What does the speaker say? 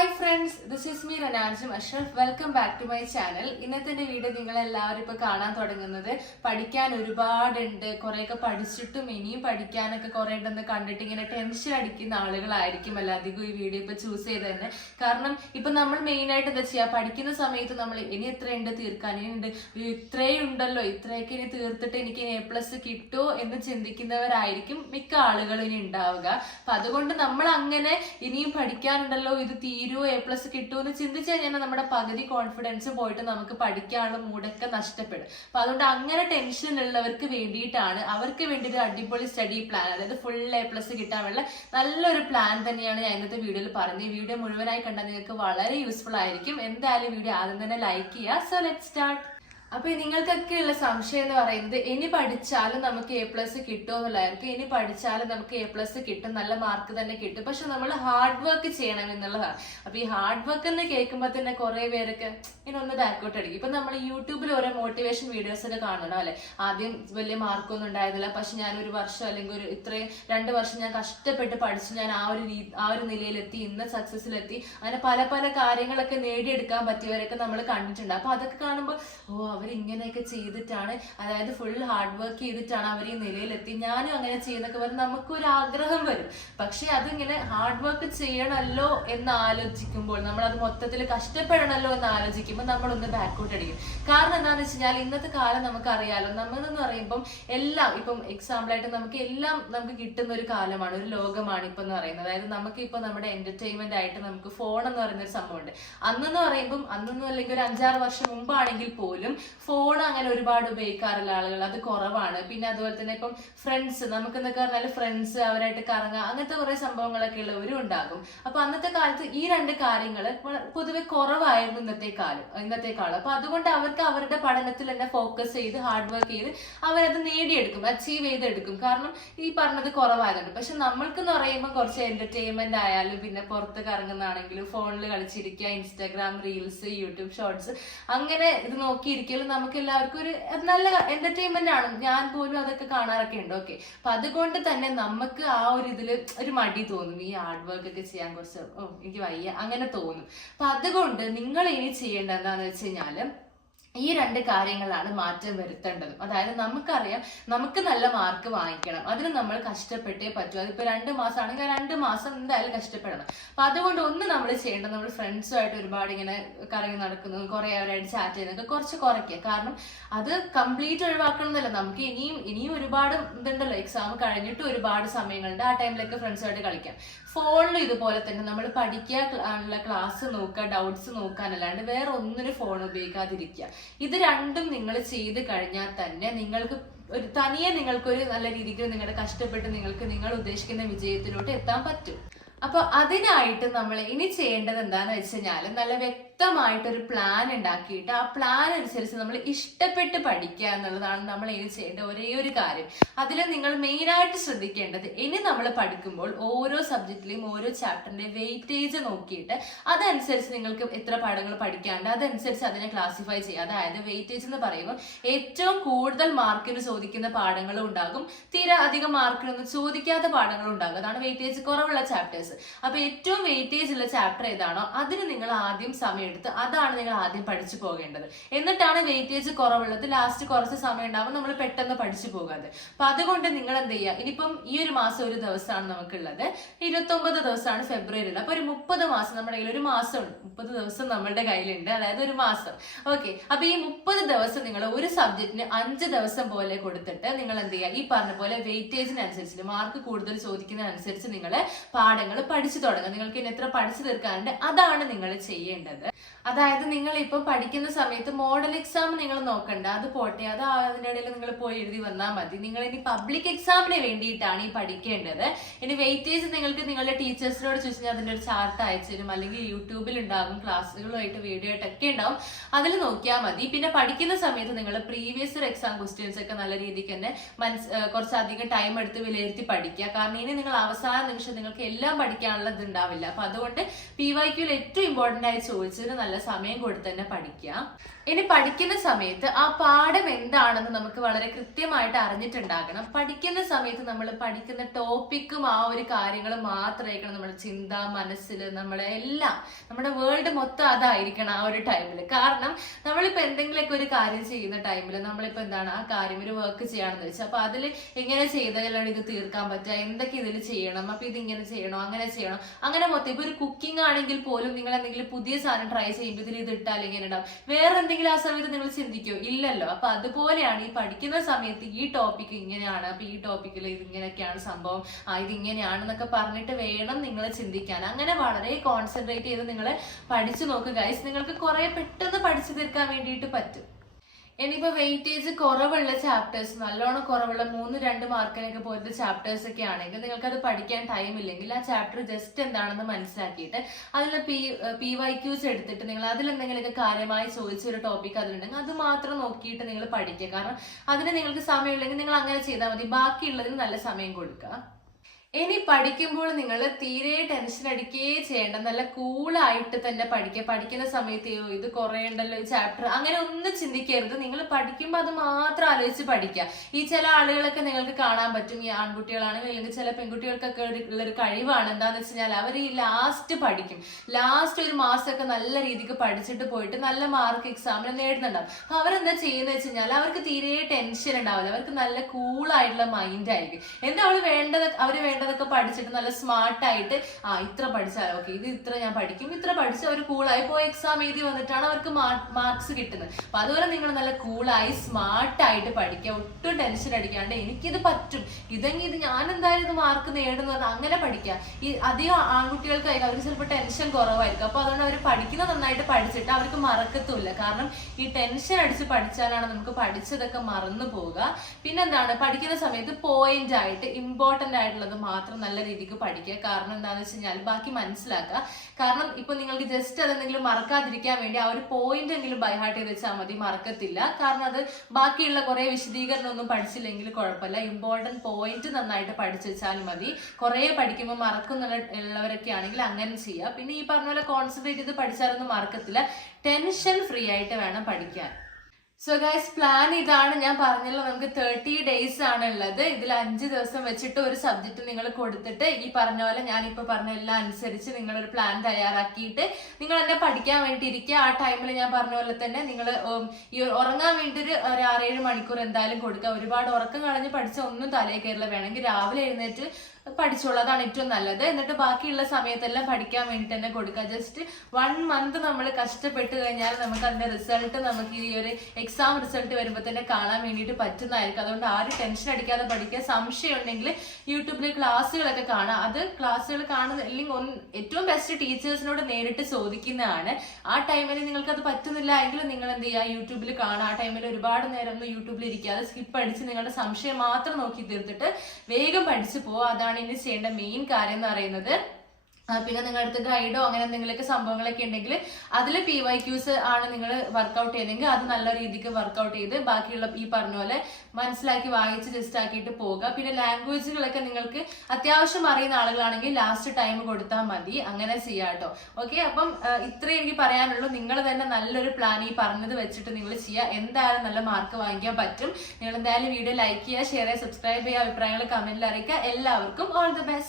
Hi friends, this is me റനാൻസും Ashraf. Welcome back to my channel. ഇന്നത്തെ video നിങ്ങളെല്ലാവരും ഇപ്പോൾ കാണാൻ തുടങ്ങുന്നത് പഠിക്കാൻ ഒരുപാടുണ്ട്, കുറേയൊക്കെ പഠിച്ചിട്ടും ഇനിയും പഠിക്കാനൊക്കെ കുറേ ഉണ്ടെന്ന് കണ്ടിട്ട് ഇങ്ങനെ ടെൻഷൻ അടിക്കുന്ന ആളുകളായിരിക്കുമല്ലോ അധികം ഈ വീഡിയോ ഇപ്പോൾ ചൂസ് ചെയ്ത് തന്നെ. കാരണം ഇപ്പം നമ്മൾ മെയിനായിട്ട് എന്താ ചെയ്യുക, പഠിക്കുന്ന സമയത്ത് നമ്മൾ ഇനി എത്രയുണ്ട് തീർക്കാൻ, ഇനിയുണ്ട് ഇത്രയും ഉണ്ടല്ലോ, ഇത്രയൊക്കെ ഇനി തീർത്തിട്ട് എനിക്ക് A+ കിട്ടുമോ എന്ന് ചിന്തിക്കുന്നവരായിരിക്കും മിക്ക ആളുകളും ഇനി ഉണ്ടാവുക. അപ്പം അതുകൊണ്ട് നമ്മൾ അങ്ങനെ ഇനിയും പഠിക്കാനുണ്ടല്ലോ, ഇത് തീരുവോ, A+ കിട്ടുമോ എന്ന് ചിന്തിച്ചു കഴിഞ്ഞാൽ നമ്മുടെ പകുതി കോൺഫിഡൻസ് പോയിട്ട് നമുക്ക് പഠിക്കാനുള്ള മൂടൊക്കെ നഷ്ടപ്പെടും. അപ്പൊ അതുകൊണ്ട് അങ്ങനെ ടെൻഷൻ ഉള്ളവർക്ക് വേണ്ടിയിട്ടാണ്, അവർക്ക് വേണ്ടി ഒരു അടിപൊളി സ്റ്റഡി പ്ലാൻ, അതായത് ഫുൾ A+ കിട്ടാനുള്ള നല്ലൊരു പ്ലാൻ തന്നെയാണ് ഞാൻ ഇന്നത്തെ വീഡിയോയിൽ പറയുന്നത്. ഈ വീഡിയോ മുഴുവനായി കണ്ടാൽ നിങ്ങൾക്ക് വളരെ യൂസ്ഫുൾ ആയിരിക്കും. എന്തായാലും വീഡിയോ ആദ്യം തന്നെ ലൈക്ക് ചെയ്യുക. So let start. അപ്പൊ നിങ്ങൾക്കൊക്കെ ഉള്ള സംശയം എന്ന് പറയുന്നത്, ഇനി പഠിച്ചാലും നമുക്ക് A+ കിട്ടുമോ എന്നുള്ളതായിരിക്കും. ഇനി പഠിച്ചാലും നമുക്ക് A+ കിട്ടും, നല്ല മാർക്ക് തന്നെ കിട്ടും, പക്ഷെ നമ്മൾ ഹാർഡ് വർക്ക് ചെയ്യണം എന്നുള്ളതാണ്. അപ്പൊ ഈ ഹാർഡ് വർക്ക് എന്ന് കേൾക്കുമ്പോൾ തന്നെ കുറെ പേരൊക്കെ ഇനൊന്ന് ബാക്കോട്ട് അടിക്കും. ഇപ്പൊ നമ്മൾ യൂട്യൂബിൽ ഓരോ മോട്ടിവേഷൻ വീഡിയോസ് ഒക്കെ കാണണം അല്ലെ. ആദ്യം വലിയ മാർക്കൊന്നും ഉണ്ടായിരുന്നില്ല, പക്ഷെ ഞാൻ ഒരു വർഷം അല്ലെങ്കിൽ ഒരു ഇത്രയും 2 വർഷം ഞാൻ കഷ്ടപ്പെട്ട് പഠിച്ചു, ഞാൻ ആ ഒരു നിലയിലെത്തി, ഇന്ന് സക്സസിലെത്തി, അങ്ങനെ പല പല കാര്യങ്ങളൊക്കെ നേടിയെടുക്കാൻ പറ്റിയവരൊക്കെ നമ്മൾ കണ്ടിട്ടുണ്ട്. അപ്പൊ അതൊക്കെ കാണുമ്പോൾ അവരിങ്ങനെയൊക്കെ ചെയ്തിട്ടാണ്, അതായത് ഫുൾ ഹാർഡ് വർക്ക് ചെയ്തിട്ടാണ് അവർ ഈ നിലയിലെത്തി, ഞാനും അങ്ങനെ ചെയ്യുന്നൊക്കെ പറഞ്ഞ് നമുക്കൊരു ആഗ്രഹം വരും. പക്ഷെ അതിങ്ങനെ ഹാർഡ് വർക്ക് ചെയ്യണമല്ലോ എന്ന് ആലോചിക്കുമ്പോൾ, നമ്മളത് മൊത്തത്തിൽ കഷ്ടപ്പെടണമല്ലോ എന്ന് ആലോചിക്കുമ്പോൾ നമ്മളൊന്ന് ബാക്കോട്ട് അടിക്കും. കാരണം എന്താണെന്ന് വെച്ച് കഴിഞ്ഞാൽ ഇന്നത്തെ കാലം നമുക്കറിയാലോ, നമ്മളെന്ന് പറയുമ്പം എല്ലാം ഇപ്പം എക്സാമ്പിളായിട്ട് നമുക്ക് കിട്ടുന്ന ഒരു കാലമാണ്, ഒരു ലോകമാണ് ഇപ്പം എന്ന് പറയുന്നത്. അതായത് നമുക്കിപ്പോൾ നമ്മുടെ എന്റർടൈൻമെന്റ് ആയിട്ട് നമുക്ക് ഫോൺ എന്ന് പറയുന്ന ഒരു സംഭവമുണ്ട്. അന്നെന്ന് പറയുമ്പം അന്നൊന്നും അല്ലെങ്കിൽ ഒരു 5-6 വർഷം മുമ്പാണെങ്കിൽ പോലും ഫോൺ അങ്ങനെ ഒരുപാട് ഉപയോഗിക്കാറുള്ള ആളുകൾ അത് കുറവാണ്. പിന്നെ അതുപോലെ തന്നെ ഇപ്പം ഫ്രണ്ട്സ്, നമുക്ക് എന്നൊക്കെ പറഞ്ഞാൽ ഫ്രണ്ട്സ്, അവരായിട്ട് കറങ്ങുക, അങ്ങനത്തെ കുറെ സംഭവങ്ങളൊക്കെ ഉള്ളവരും ഉണ്ടാകും. അപ്പൊ അന്നത്തെ കാലത്ത് ഈ 2 കാര്യങ്ങൾ പൊതുവെ കുറവായിരുന്നു ഇന്നത്തെക്കാലം. അപ്പൊ അതുകൊണ്ട് അവർക്ക് അവരുടെ പഠനത്തിൽ തന്നെ ഫോക്കസ് ചെയ്ത് ഹാർഡ് വർക്ക് ചെയ്ത് അവരത് നേടിയെടുക്കും, അച്ചീവ് ചെയ്തെടുക്കും. കാരണം ഈ പറഞ്ഞത് കുറവായതുകൊണ്ട്. പക്ഷെ നമ്മൾക്കെന്ന് പറയുമ്പോൾ കുറച്ച് എന്റർടൈൻമെന്റ് ആയാലും, പിന്നെ പുറത്ത് കറങ്ങുന്നതാണെങ്കിലും, ഫോണിൽ കളിച്ചിരിക്കുക, ഇൻസ്റ്റാഗ്രാം റീൽസ്, യൂട്യൂബ് ഷോർട്സ്, അങ്ങനെ ഇത് നോക്കിയിരിക്കലും നമുക്ക് എല്ലാവർക്കും ഒരു നല്ല എന്റർടൈൻമെന്റ് ആണ്. ഞാൻ പോലും അതൊക്കെ കാണാറൊക്കെ ഉണ്ട്. ഓക്കെ, അപ്പൊ അതുകൊണ്ട് തന്നെ നമുക്ക് ആ ഒരു ഇതില് ഒരു മടി തോന്നും, ഈ ഹാർഡ് വർക്ക് ഒക്കെ ചെയ്യാൻ കുറച്ച് എനിക്ക് വയ്യ അങ്ങനെ തോന്നും. അപ്പൊ അതുകൊണ്ട് നിങ്ങൾ ഇനി ചെയ്യേണ്ടത് എന്താന്ന് വെച്ച് കഴിഞ്ഞാല് ഈ 2 കാര്യങ്ങളാണ് മാറ്റം വരുത്തേണ്ടത്. അതായത് നമുക്കറിയാം നമുക്ക് നല്ല മാർക്ക് വാങ്ങിക്കണം, അതിന് നമ്മൾ കഷ്ടപ്പെട്ടേ പറ്റൂ. അതിപ്പോ 2 മാസം ആണെങ്കിൽ 2 മാസം എന്തായാലും കഷ്ടപ്പെടണം. അപ്പൊ അതുകൊണ്ട് ഒന്ന് നമ്മൾ ചെയ്യേണ്ടത്, നമ്മൾ ഫ്രണ്ട്സുമായിട്ട് ഒരുപാട് ഇങ്ങനെ കറങ്ങി നടക്കുന്നതും കുറെ അവരായിട്ട് ചാറ്റ് ചെയ്യുന്നതൊക്കെ കുറച്ച് കുറയ്ക്കുക. കാരണം അത് കംപ്ലീറ്റ് ഒഴിവാക്കണം എന്നല്ല, നമുക്ക് ഇനിയും ഒരുപാട് ഇതുണ്ടല്ലോ, എക്സാം കഴിഞ്ഞിട്ട് ഒരുപാട് സമയങ്ങളുണ്ട്, ആ ടൈമിലൊക്കെ ഫ്രണ്ട്സുമായിട്ട് കളിക്കാം. ഫോണിൽ ഇതുപോലെ തന്നെ നമ്മൾ പഠിക്കുക, ക്ലാസ് നോക്കുക, ഡൗട്ട്സ് നോക്കാനല്ലാണ്ട് വേറെ ഒന്നിനും ഫോൺ ഉപയോഗിക്കാതിരിക്കുക. ഇത് 2ഉം നിങ്ങൾ ചെയ്ത് കഴിഞ്ഞാൽ തന്നെ നിങ്ങൾക്ക് നിങ്ങൾക്കൊരു നല്ല രീതിക്ക് നിങ്ങളുടെ കഷ്ടപ്പെട്ട് നിങ്ങൾ ഉദ്ദേശിക്കുന്ന വിജയത്തിലോട്ട് എത്താൻ പറ്റും. അപ്പൊ അതിനായിട്ട് നമ്മൾ ഇനി ചെയ്യേണ്ടത് എന്താന്ന് വെച്ച് കഴിഞ്ഞാൽ, നല്ല വ്യക്തമായിട്ടൊരു പ്ലാൻ ഉണ്ടാക്കിയിട്ട് ആ പ്ലാൻ അനുസരിച്ച് നമ്മൾ ഇഷ്ടപ്പെട്ട് പഠിക്കുക എന്നുള്ളതാണ് നമ്മൾ ഇനി ചെയ്യേണ്ട ഒരേ ഒരു കാര്യം. അതിൽ നിങ്ങൾ മെയിനായിട്ട് ശ്രദ്ധിക്കേണ്ടത്, ഇനി നമ്മൾ പഠിക്കുമ്പോൾ ഓരോ സബ്ജക്റ്റിലെയും ഓരോ ചാപ്റ്ററിന്റെ വെയിറ്റേജ് നോക്കിയിട്ട് അതനുസരിച്ച് നിങ്ങൾക്ക് എത്ര പാഠങ്ങൾ പഠിക്കാണ്ട് അതനുസരിച്ച് അതിനെ ക്ലാസിഫൈ ചെയ്യുക. അതായത് വെയിറ്റേജ് എന്ന് പറയുമ്പോൾ ഏറ്റവും കൂടുതൽ മാർക്കിന് ചോദിക്കുന്ന പാഠങ്ങളും ഉണ്ടാകും, തീരെ അധികം മാർക്കിനൊന്നും ചോദിക്കാത്ത പാഠങ്ങളും ഉണ്ടാകും. അതാണ് വെയിറ്റേജ് കുറവുള്ള ചാപ്റ്റേഴ്സ്. അപ്പൊ ഏറ്റവും വെയിറ്റേജ് ഉള്ള ചാപ്റ്റർ ഏതാണോ അതിന് നിങ്ങൾ ആദ്യം സമയം എടുത്ത് അതാണ് നിങ്ങൾ ആദ്യം പഠിച്ചു പോകേണ്ടത്. എന്നിട്ടാണ് വെയിറ്റേജ് കുറവുള്ളത് ലാസ്റ്റ് കുറച്ച് സമയം ഉണ്ടാവും നമ്മൾ പെട്ടെന്ന് പഠിച്ചു പോകാതെ. അപ്പൊ അതുകൊണ്ട് നിങ്ങൾ എന്ത് ചെയ്യുക, ഇനിയിപ്പം ഈ ഒരു മാസം ഒരു ദിവസമാണ് നമുക്കുള്ളത്, 29 ദിവസമാണ് ഫെബ്രുവരിയിൽ. അപ്പൊ ഒരു 30 മാസം നമ്മുടെ കയ്യിൽ ഒരു മാസമുണ്ട്, 30 ദിവസം നമ്മളുടെ കയ്യിലുണ്ട്, അതായത് ഒരു മാസം. ഓക്കെ, അപ്പൊ ഈ 30 ദിവസം നിങ്ങൾ ഒരു സബ്ജക്റ്റിന് 5 ദിവസം പോലെ കൊടുത്തിട്ട് നിങ്ങൾ എന്ത് ചെയ്യുക, ഈ പറഞ്ഞ പോലെ വെയിറ്റേജിനനുസരിച്ച് മാർക്ക് കൂടുതൽ ചോദിക്കുന്നതനുസരിച്ച് നിങ്ങൾ പാഠങ്ങൾ പഠിച്ചു തുടങ്ങുക. നിങ്ങൾക്ക് ഇനി എത്ര പഠിച്ചു തീർക്കാനുണ്ട് അതാണ് നിങ്ങൾ ചെയ്യേണ്ടത്. അതായത് നിങ്ങൾ ഇപ്പൊ പഠിക്കുന്ന സമയത്ത് മോഡൽ എക്സാം നിങ്ങൾ നോക്കണ്ട, അത് പോട്ടെ, അത് അതിൻ്റെ ഇടയിൽ നിങ്ങൾ പോയി എഴുതി വന്നാൽ മതി. നിങ്ങൾ ഇനി പബ്ലിക് എക്സാമിന് വേണ്ടിയിട്ടാണ് ഈ പഠിക്കേണ്ടത്. ഇനി വെയിറ്റേജ് നിങ്ങൾക്ക് നിങ്ങളുടെ ടീച്ചേഴ്സിനോട് ചോദിച്ചാൽ അതിന്റെ ഒരു ചാർട്ട് അയച്ചു തരും, അല്ലെങ്കിൽ യൂട്യൂബിൽ ഉണ്ടാകും, ക്ലാസ്സുകളുമായിട്ട് വീഡിയോ ആയിട്ടൊക്കെ ഉണ്ടാവും, അതിൽ നോക്കിയാൽ മതി. പിന്നെ പഠിക്കുന്ന സമയത്ത് നിങ്ങൾ പ്രീവിയസ് ഇയർ എക്സാം ക്വസ്റ്റ്യൻസ് ഒക്കെ നല്ല രീതിക്ക് തന്നെ കുറച്ചധികം ടൈം എടുത്ത് വിലയിരുത്തി പഠിക്കുക. കാരണം ഇനി നിങ്ങൾ അവസാന നിമിഷം നിങ്ങൾക്ക് എല്ലാം പഠിക്കാനുള്ളത് ഉണ്ടാവില്ല. അപ്പൊ അതുകൊണ്ട് PYQ ഏറ്റവും ഇമ്പോർട്ടന്റ് ആയി ചോദിച്ചതിന് നല്ല സമയം കൊടുത്ത് തന്നെ പഠിക്കുക. ഇനി പഠിക്കുന്ന സമയത്ത് ആ പാഠം എന്താണെന്ന് നമുക്ക് വളരെ കൃത്യമായിട്ട് അറിഞ്ഞിട്ടുണ്ടാകണം. പഠിക്കുന്ന സമയത്ത് നമ്മൾ പഠിക്കുന്ന ടോപ്പിക്കും ആ ഒരു കാര്യങ്ങളും മാത്രമായിരിക്കണം നമ്മുടെ ചിന്ത, മനസ്സിൽ, നമ്മളെ എല്ലാം, നമ്മുടെ വേൾഡ് മൊത്തം അതായിരിക്കണം ആ ഒരു ടൈമിൽ. കാരണം നമ്മളിപ്പോ എന്തെങ്കിലുമൊക്കെ ഒരു കാര്യം ചെയ്യുന്ന ടൈമിൽ നമ്മളിപ്പോ എന്താണ് ആ കാര്യം ഒരു വർക്ക് ചെയ്യാണെന്ന് വെച്ചാൽ അപ്പൊ അതിൽ എങ്ങനെ ചെയ്താലാണ് ഇത് തീർക്കാൻ പറ്റുക, എന്തൊക്കെ ഇതിൽ ചെയ്യണം, അപ്പൊ ഇത് ഇങ്ങനെ ചെയ്യണോ അങ്ങനെ ചെയ്യണം, അങ്ങനെ മൊത്തം. ഇപ്പൊ ഒരു കുക്കിംഗ് ആണെങ്കിൽ പോലും നിങ്ങൾ എന്തെങ്കിലും പുതിയ സാധനം ട്രൈ ചെയ്യുമ്പോൾ ഇതിൽ ഇത് ഇട്ടാൽ ഇങ്ങനെ ഉണ്ടാവും, വേറെ എന്തെങ്കിലും ആ സമയത്ത് നിങ്ങൾ ചിന്തിക്കോ? ഇല്ലല്ലോ. അപ്പൊ അതുപോലെയാണ് ഈ പഠിക്കുന്ന സമയത്ത് ഈ ടോപ്പിക് ഇങ്ങനെയാണ്, അപ്പൊ ഈ ടോപ്പിക്കിൽ ഇതിങ്ങനെയൊക്കെയാണ് സംഭവം, ഇതിങ്ങനെയാണെന്നൊക്കെ പറഞ്ഞിട്ട് വേണം നിങ്ങൾ ചിന്തിക്കാൻ. അങ്ങനെ വളരെ കോൺസെൻട്രേറ്റ് ചെയ്ത് നിങ്ങൾ പഠിച്ചു നോക്കുക ഗൈസ്. നിങ്ങൾക്ക് കുറെ പെട്ടെന്ന് പഠിച്ചു തീർക്കാൻ വേണ്ടിയിട്ട് പറ്റും. ഇനിയിപ്പോ വെയിറ്റേജ് കുറവുള്ള ചാപ്റ്റേഴ്സ്, നല്ലോണം കുറവുള്ള 3-2 മാർക്കിനൊക്കെ പോലത്തെ ചാപ്റ്റേഴ്സ് ഒക്കെ ആണെങ്കിൽ നിങ്ങൾക്ക് അത് പഠിക്കാൻ ടൈം ഇല്ലെങ്കിൽ ആ ചാപ്റ്റർ ജസ്റ്റ് എന്താണെന്ന് മനസ്സിലാക്കിയിട്ട് അതിൽ PYQs എടുത്തിട്ട് നിങ്ങൾ അതിലെന്തെങ്കിലുമൊക്കെ കാര്യമായി ചോദിച്ചൊരു ടോപ്പിക് അതിലുണ്ടെങ്കിൽ അത് മാത്രം നോക്കിയിട്ട് നിങ്ങൾ പഠിക്കുക. കാരണം അതിന് നിങ്ങൾക്ക് സമയമില്ലെങ്കിൽ നിങ്ങൾ അങ്ങനെ ചെയ്താൽ മതി, ബാക്കിയുള്ളതിന് നല്ല സമയം കൊടുക്കുക. ഇനി പഠിക്കുമ്പോൾ നിങ്ങൾ തീരെ ടെൻഷൻ അടിക്കുകയേ ചെയ്യേണ്ട, നല്ല കൂളായിട്ട് തന്നെ പഠിക്കുക. പഠിക്കുന്ന സമയത്ത് ഇത് കുറേ ഉണ്ടല്ലോ ഈ ചാപ്റ്റർ, അങ്ങനെ ഒന്നും ചിന്തിക്കരുത്. നിങ്ങൾ പഠിക്കുമ്പോൾ അത് മാത്രം ആലോചിച്ച് പഠിക്കുക. ഈ ചില ആളുകളൊക്കെ നിങ്ങൾക്ക് കാണാൻ പറ്റും, ഈ ആൺകുട്ടികളാണെങ്കിൽ അല്ലെങ്കിൽ ചില പെൺകുട്ടികൾക്കൊക്കെ ഉള്ളൊരു കഴിവാണ് എന്താന്ന് വെച്ച് കഴിഞ്ഞാൽ അവർ ഈ ലാസ്റ്റ് പഠിക്കും. ലാസ്റ്റ് ഒരു മാസമൊക്കെ നല്ല രീതിക്ക് പഠിച്ചിട്ട് പോയിട്ട് നല്ല മാർക്ക് എക്സാമിന് നേടുന്നുണ്ടാവും. അപ്പൊ അവരെന്താ ചെയ്യുന്നത് വെച്ച് കഴിഞ്ഞാൽ അവർക്ക് തീരെ ടെൻഷൻ ഉണ്ടാവില്ല, അവർക്ക് നല്ല കൂളായിട്ടുള്ള മൈൻഡ് ആയിരിക്കും. എന്താ അവര് വേണ്ടതൊക്കെ പഠിച്ചിട്ട് നല്ല സ്മാർട്ടായിട്ട് ഇത്ര പഠിച്ചാൽ ഓക്കെ, ഇത് ഇത്ര ഞാൻ പഠിക്കും, ഇത്ര പഠിച്ച് അവർ കൂളായി പോയി എക്സാം എഴുതി വന്നിട്ടാണ് അവർക്ക് മാർക്സ് കിട്ടുന്നത്. അപ്പൊ അതുപോലെ നിങ്ങൾ നല്ല കൂളായി സ്മാർട്ടായിട്ട് പഠിക്കുക, ഒട്ടും ടെൻഷൻ അടിക്കാണ്ട് എനിക്കിത് പറ്റും, ഇതെങ്കിൽ ഇത് ഞാൻ എന്തായാലും ഇത് മാർക്ക് നേടുന്നു പറഞ്ഞാൽ അങ്ങനെ പഠിക്കുക. ഈ അധികം ആൺകുട്ടികൾക്കായിരിക്കും അവർക്ക് ചിലപ്പോൾ ടെൻഷൻ കുറവായിരിക്കും. അപ്പൊ അതുകൊണ്ട് അവർ പഠിക്കുന്നത് നന്നായിട്ട് പഠിച്ചിട്ട് അവർക്ക് മറക്കത്തുമില്ല. കാരണം ഈ ടെൻഷൻ അടിച്ച് പഠിച്ചാലാണ് നമുക്ക് പഠിച്ചതൊക്കെ മറന്നു പോവുക. പിന്നെന്താണ്, പഠിക്കുന്ന സമയത്ത് പോയിന്റ് ആയിട്ട് ഇമ്പോർട്ടന്റ് ആയിട്ടുള്ളത് മാത്രം നല്ല രീതിക്ക് പഠിക്കുക. കാരണം എന്താണെന്ന് വെച്ച് കഴിഞ്ഞാൽ ബാക്കി മനസ്സിലാക്കുക. കാരണം ഇപ്പൊ നിങ്ങൾക്ക് ജസ്റ്റ് അതെന്തെങ്കിലും മറക്കാതിരിക്കാൻ വേണ്ടി ആ ഒരു പോയിന്റ് എങ്കിലും ബൈഹാർട്ട് ചെയ്ത് വെച്ചാൽ മതി, മറക്കത്തില്ല. കാരണം അത് ബാക്കിയുള്ള കുറെ വിശദീകരണം ഒന്നും പഠിച്ചില്ലെങ്കിൽ കുഴപ്പമില്ല, ഇമ്പോർട്ടന്റ് പോയിന്റ് നന്നായിട്ട് പഠിച്ചു വെച്ചാൽ മതി. കുറെ പഠിക്കുമ്പോൾ മറക്കുന്നുള്ളവരൊക്കെ ആണെങ്കിൽ അങ്ങനെ ചെയ്യുക. പിന്നെ ഈ പറഞ്ഞ പോലെ കോൺസെൻട്രേറ്റ് ചെയ്ത് പഠിച്ചാലൊന്നും മറക്കത്തില്ല. ടെൻഷൻ ഫ്രീ ആയിട്ട് വേണം പഠിക്കാൻ. സോ ഗൈസ്, പ്ലാൻ ഇതാണ്. ഞാൻ പറഞ്ഞല്ലോ നമുക്ക് 30 days ആണ് ഉള്ളത്. ഇതിൽ 5 ദിവസം വെച്ചിട്ട് ഒരു സബ്ജക്ട് നിങ്ങൾ കൊടുത്തിട്ട് ഈ പറഞ്ഞ പോലെ ഞാനിപ്പോൾ പറഞ്ഞ എല്ലാം അനുസരിച്ച് നിങ്ങളൊരു പ്ലാൻ തയ്യാറാക്കിയിട്ട് നിങ്ങൾ എന്നെ പഠിക്കാൻ വേണ്ടി ഇരിക്കുക. ആ ടൈമിൽ ഞാൻ പറഞ്ഞ പോലെ തന്നെ നിങ്ങൾ ഈ ഉറങ്ങാൻ വേണ്ടി ഒരു 6-7 മണിക്കൂർ എന്തായാലും കൊടുക്കുക. ഒരുപാട് ഉറക്കം കളഞ്ഞ് പഠിച്ച ഒന്നും തലയിൽ കയറില്ല, വേണമെങ്കിൽ രാവിലെ എഴുന്നേറ്റ് പഠിച്ചോളൂ, അതാണ് ഏറ്റവും നല്ലത്. എന്നിട്ട് ബാക്കിയുള്ള സമയത്തെല്ലാം പഠിക്കാൻ വേണ്ടി തന്നെ കൊടുക്കുക. ജസ്റ്റ് 1 month നമ്മൾ കഷ്ടപ്പെട്ട് കഴിഞ്ഞാൽ നമുക്ക് അതിന്റെ റിസൾട്ട് നമുക്ക് ഈ ഒരു എക്സാം റിസൾട്ട് വരുമ്പോൾ തന്നെ കാണാൻ വേണ്ടിയിട്ട് പറ്റുന്നതായിരിക്കും. അതുകൊണ്ട് ആരും ടെൻഷൻ അടിക്കാതെ പഠിക്കുക. സംശയം ഉണ്ടെങ്കിൽ യൂട്യൂബിൽ ക്ലാസ്സുകളൊക്കെ കാണാം. അത് ക്ലാസ്സുകൾ കാണുന്ന അല്ലെങ്കിൽ ഏറ്റവും ബെസ്റ്റ് ടീച്ചേഴ്സിനോട് നേരിട്ട് ചോദിക്കുന്നതാണ്. ആ ടൈമിൽ നിങ്ങൾക്ക് അത് പറ്റുന്നില്ല എങ്കിൽ നിങ്ങൾ എന്ത് ചെയ്യുക, യൂട്യൂബിൽ കാണാം. ആ ടൈമിൽ ഒരുപാട് നേരം ഒന്നും യൂട്യൂബിൽ ഇരിക്കാതെ സ്കിപ്പ് അടിച്ച് നിങ്ങളുടെ സംശയം മാത്രം നോക്കി തീർത്തിട്ട് വേഗം പഠിച്ചു പോവുക. അതാണ് ഇനി ചെയ്യേണ്ട മെയിൻ കാര്യം എന്ന് പറയുന്നത്. പിന്നെ നിങ്ങളുടെ അടുത്ത് ഗൈഡോ അങ്ങനെ എന്തെങ്കിലുമൊക്കെ സംഭവങ്ങളൊക്കെ ഉണ്ടെങ്കിൽ അതിൽ PYQs ആണ് നിങ്ങൾ വർക്ക്ഔട്ട് ചെയ്യുന്നെങ്കിൽ അത് നല്ല രീതിക്ക് വർക്ക്ഔട്ട് ചെയ്ത് ബാക്കിയുള്ള ഈ പറഞ്ഞ പോലെ മനസ്സിലാക്കി വായിച്ച് ജസ്റ്റ് ആക്കിയിട്ട് പോകുക. പിന്നെ ലാംഗ്വേജുകളൊക്കെ നിങ്ങൾക്ക് അത്യാവശ്യം അറിയുന്ന ആളുകളാണെങ്കിൽ ലാസ്റ്റ് ടൈം കൊടുത്താൽ മതി, അങ്ങനെ ചെയ്യാം കേട്ടോ. ഓക്കെ, അപ്പം ഇത്രയും എനിക്ക് പറയാനുള്ളൂ. നിങ്ങൾ തന്നെ നല്ലൊരു പ്ലാൻ ഈ പറഞ്ഞത് വെച്ചിട്ട് നിങ്ങൾ ചെയ്യുക, എന്തായാലും നല്ല മാർക്ക് വാങ്ങിക്കാൻ പറ്റും. നിങ്ങൾ എന്തായാലും വീഡിയോ ലൈക്ക് ചെയ്യുക, ഷെയർ ചെയ്യുക, സബ്സ്ക്രൈബ് ചെയ്യുക, അഭിപ്രായങ്ങൾ കമന്റിൽ അറിയിക്കുക. എല്ലാവർക്കും ഓൾ ദി ബെസ്റ്റ്.